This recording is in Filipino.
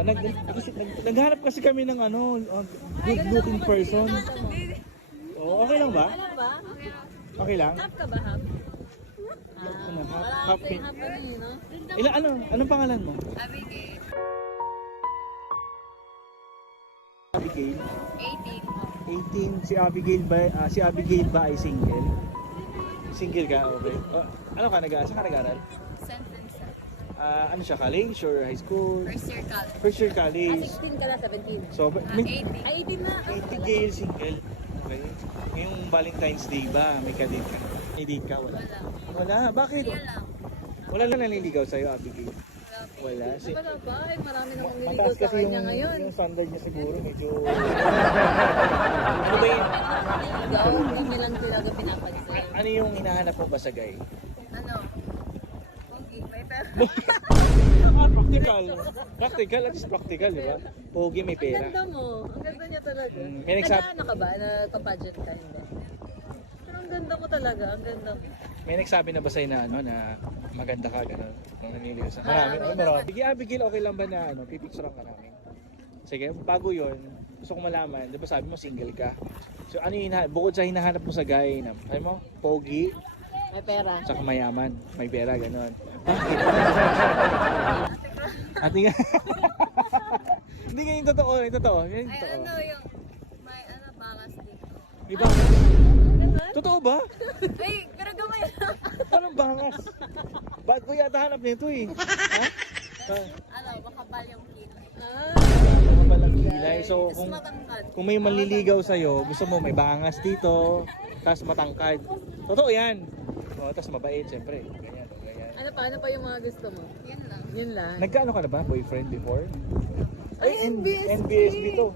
Naghanap kasi kami ng ano, good looking person. Oh, okay lang ba? Alam ba? Okay lang? Half ka ba, half? Ano, Wala half kasi pink. half ano yun, no? Anong pangalan mo? Abigail. Abigail. 18. 18. Si Abigail ba ay single? Single ka? Okay. Ano ka saan ka nag-aaral? Sentence. Ano siya, college or high school? First year college. First year college. 16 ka na, 17. So, 18. Ay, 18 na. Abigail single. Okay. Ngayong Valentine's Day ba, may kadate ka? May date ka? Wala. Wala. Wala? Bakit? Kaya lang. Wala lang naniligaw sa'yo, Abigail. Wala po. Wala. Wala ba? Ay, marami namang niligaw Mataas sa kasi kanya ngayon. yung standard niya siguro, medyo... Ano ba yun? Niligaw, hindi niya lang talaga pinapansin. Ano yung hinahanap mo ba sa guy? Ano? Okay, may pera. Practical. Practical, at least practical, di ba? Pogi, may Ang pera. ganda mo. Ang ganda niya talaga. May Nag-ano ka ba? Nagpa-budget ka? Hindi. Pero ang ganda mo talaga. Ang ganda mo. May nagsabi na ba sa'yo na, ano, na maganda ka, gano'n? Kung naniligaw sa... Marami. Sige, Abigail, okay lang ba na, pipicturean ka namin? Sige, bago yun, gusto ko malaman, di ba sabi mo single ka? So, ano yung bukod sa hinahanap mo sa guy, na, alam mo, pogi, May pera. saka mayaman, may pera, gano'n. Bakit? Ate nga. Hindi nga yung totoo, yung totoo. Yung Ay, totoo. ano yung... May ano, bakas dito. Di ba? Ganun? Totoo ba? Ay, pero gamay lang. Anong bangas? Ba't ko yata hanap nito eh? Ha? Ano, makapal yung kilay. Ano ba lang kilay? So, Tapos matangkad. kung may manliligaw sa'yo, gusto mo may bangas dito, tapos matangkad. Totoo yan. O, tapos mabait, syempre. Ganyan, ganyan. Ano pa yung mga gusto mo? Yun lang. Yun lang. Nagkaano ka na ba? Boyfriend before? Ay, NBSB! NBSB to.